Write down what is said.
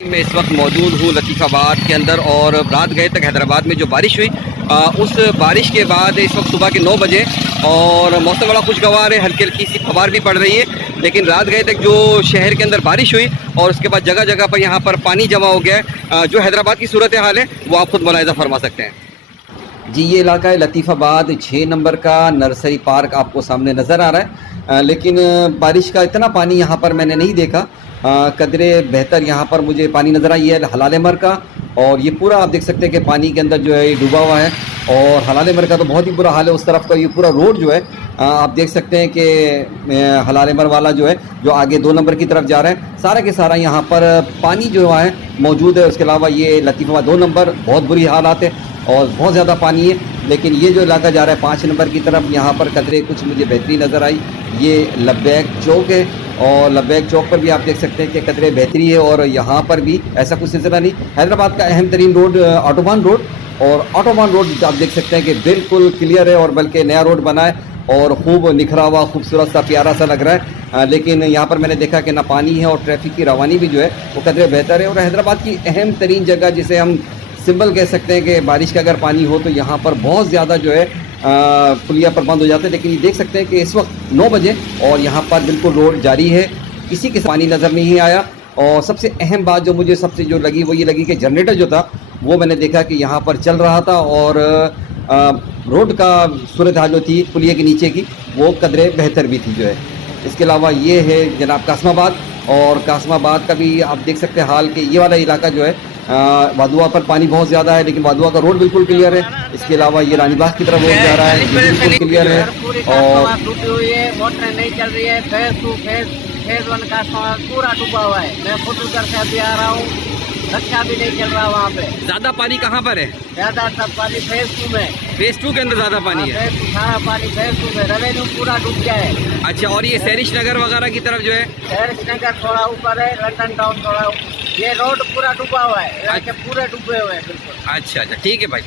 मैं इस वक्त मौजूद हूँ लतीफ़ाबाद के अंदर और रात गए तक हैदराबाद में जो बारिश हुई उस बारिश के बाद इस वक्त सुबह के 9 बजे और मौसम बड़ा खुशगवार है, हल्की हल्की सी फवार भी पड़ रही है। लेकिन रात गए तक जो शहर के अंदर बारिश हुई और उसके बाद जगह जगह पर यहाँ पर पानी जमा हो गया है। जो हैदराबाद की सूरत हाल है वो आप खुद मुलाहिज़ा फरमा सकते हैं। जी, ये इलाका है लतीफ़ाबाद 6 नंबर का नर्सरी पार्क आपको सामने नज़र आ रहा है। लेकिन बारिश का इतना पानी यहाँ पर मैंने नहीं देखा। कदरे बेहतर यहाँ पर मुझे पानी नज़र आई है हलाल मर का, और ये पूरा आप देख सकते हैं कि पानी के अंदर जो है ये डूबा हुआ है। और हलाल मर का तो बहुत ही बुरा हाल है, उस तरफ का ये पूरा रोड जो है आप देख सकते हैं कि हलाल मर वाला जो है जो आगे 2 नंबर की तरफ जा रहा है, सारा के सारा यहाँ पर पानी जो है मौजूद है। उसके अलावा ये लतीफ़ाबाद 2 नंबर बहुत बुरी हालात है और बहुत ज़्यादा पानी है। लेकिन ये जो इलाका जा रहा है 5 नंबर की तरफ, यहाँ पर कदरे कुछ मुझे बेहतरी नज़र आई। ये लब्बैक चौक है और लब्बैक चौक पर भी आप देख सकते हैं कि कदरे बेहतरी है। और यहाँ पर भी ऐसा कुछ सिलसिला नहीं। हैदराबाद का अहम तरीन रोड ऑटोबान रोड, और ऑटोबान रोड आप देख सकते हैं कि बिल्कुल क्लियर है और बल्कि नया रोड बना है और खूब निखरा हुआ खूबसूरत सा प्यारा सा लग रहा है। लेकिन यहाँ पर मैंने देखा कि ना पानी है और ट्रैफिक की रवानी भी जो है वो कदरे बेहतर है। और हैदराबाद की अहम तरीन जगह जिसे हम सिंबल कह सकते हैं कि बारिश का अगर पानी हो तो यहाँ पर बहुत ज़्यादा जो है पुलिया पर बंद हो जाते हैं। लेकिन ये देख सकते हैं कि इस वक्त 9 बजे और यहाँ पर बिल्कुल रोड जारी है, किसी के पानी नज़र नहीं आया। और सबसे अहम बात जो मुझे सबसे जो लगी वो ये लगी कि जनरेटर जो था वो मैंने देखा कि यहाँ पर चल रहा था। और रोड का सूरत हाल जो थी पुलिया के नीचे की वो कदरे बेहतर भी थी जो है। इसके अलावा ये है जनाब कासमाबाद, और कासमाबाद का भी आप देख सकते हैं हाल कि ये वाला इलाका जो है वादुआ पर पानी बहुत ज़्यादा है, लेकिन वादुआ का रोड बिल्कुल क्लियर है। इसके अलावा ये रानीबाग की तरफ रोड जा रहा है, ये बिल्कुल क्लियर है। और टूटी हुई है, मोटर नहीं चल रही है। फेज 1 का पूरा डूबा हुआ है। मैं फोटो करके अभी आ रहा हूँ, रक्षा भी नहीं चल रहा वहाँ पे। ज़्यादा पानी कहाँ पर है? ज्यादा सब पानी फेज 2 में। फेज 2 के अंदर ज़्यादा पानी है? सारा पानी फेज 2 में, रेवेन्यू पूरा डूब गया है। अच्छा, और ये सैरिश नगर वगैरह की तरफ जो है? सैरिश नगर थोड़ा ऊपर है, लंदन टाउन थोड़ा, ये रोड पूरा डूबा हुआ है, पूरे डूबे हुए हैं बिल्कुल। अच्छा, ठीक है भाई।